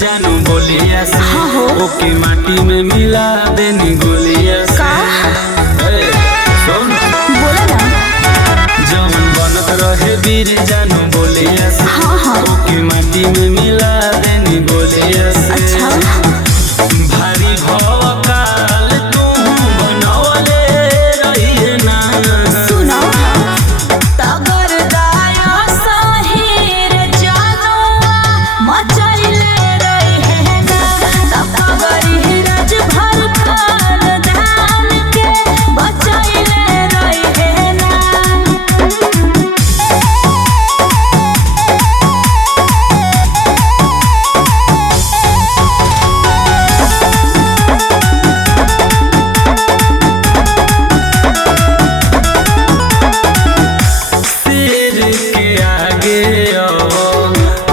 जानू बोलिया से ओके माटी में मिला देनी गोलिया से बोला ना जवन बनत रहे वीर जानू बोलिया से ओके माटी में मिला देनी गोलिया से अच्छा भारी भवकाल तू बनवले रही ना सुनो तगर दाया साहिर जानवा मचैले रहे ना तगरी रज भर खान धान के बचैले रहे ना शेर के आगे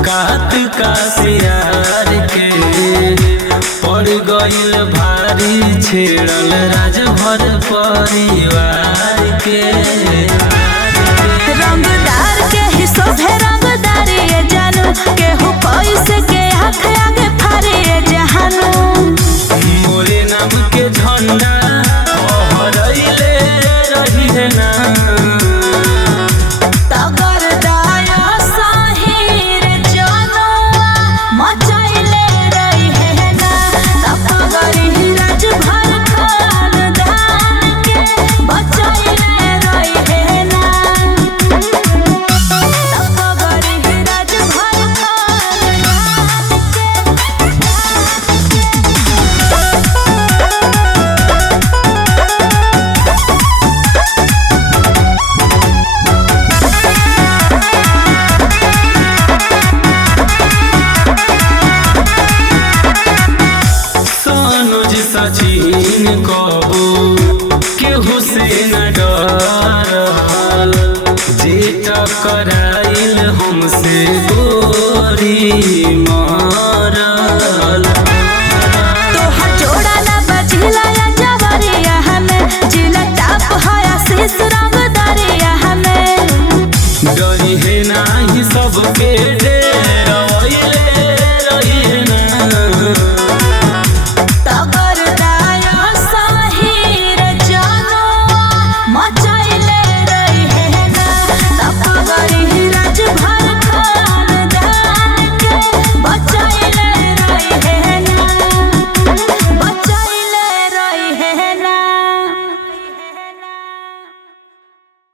कात का सियार के पड़ गइल भारी छेड़ल राजभर परिवार के रंगदार के ही शोभे रंगदारी ये जानू केहू पैसे के आँख आगे फारे ये जहानू मोरे नाम के झंडा फहरैले रही है ना तगर दाया साहिर जानवा मचैले रहे ना तगरी रज भर खान धान के बचैले रहे ना तगरी रज भर खान धान सोनुज सचिन कबू केहू से न डरल जे टकराइल हमसे गोरी मारल तोहर जोड़ा ना बजिला या जवरिया हमें जिला टाप है आशीष रंगदारिया हमें डरी है नाही सबके डेराइले रही ना तगर दाया साहिर जानवा मच